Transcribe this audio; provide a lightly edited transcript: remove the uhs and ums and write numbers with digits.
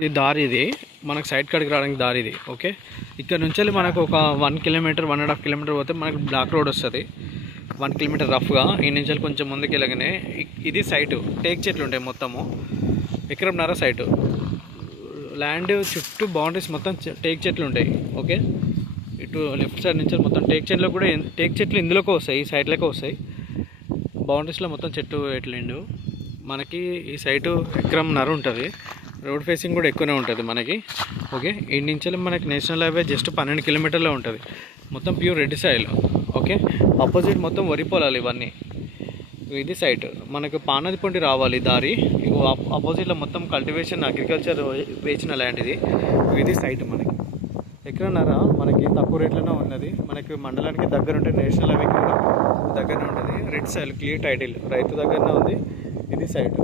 ఇది దారి, ఇది మనకు సైడ్ కడికి రావడానికి దారి ఇది. ఓకే, ఇక్కడ నుంచి మనకు ఒక 1 కిలోమీటర్ 1.5 కిలోమీటర్ పోతే మనకు బ్లాక్ రోడ్ వస్తుంది. 1 కిలోమీటర్ రఫ్గా ఈ నుంచి కొంచెం ముందుకు వెళ్ళగానే ఇది సైటు టేక్ చెట్లు ఉంటాయి. మొత్తము ఎకరంన్నర సైటు ల్యాండ్ చుట్టూ బౌండరీస్ మొత్తం టేక్ చెట్లు ఉంటాయి. ఓకే, ఇటు లెఫ్ట్ సైడ్ నుంచి మొత్తం టేక్ చెట్లు కూడా టేక్ చెట్లు ఇందులోకి వస్తాయి, ఈ సైడ్లోకి వస్తాయి. బౌండరీస్లో మొత్తం చెట్టు ఎట్లిండు. మనకి ఈ సైటు ఎకరంన్నర ఉంటుంది. రోడ్ ఫేసింగ్ కూడా ఎక్కువనే ఉంటుంది మనకి. ఓకే, ఈ నుంచి మనకి నేషనల్ హైవే జస్ట్ 12 కిలోమీటర్లో ఉంటుంది. మొత్తం pure red soil. Okay, opposite మొత్తం వరి పొలాలు ఇవన్నీ. ఇది సైట్ మనకు పానది పొంటి రావాలి దారి. ఆపోజిట్లో మొత్తం కల్టివేషన్ అగ్రికల్చర్ వేసిన ల్యాండ్ ఇది. ఇది సైట్ మనకి ఎకరన్నర మనకి తక్కువ రేట్లోనే ఉన్నది. మనకి మండలానికి దగ్గర ఉంటే నేషనల్ హైవేకి కూడా దగ్గరనే ఉంటుంది. రెడ్ సాయిల్ క్లియర్ టైటిల్ రైతు దగ్గరనే ఉంది. ఇది సైట్.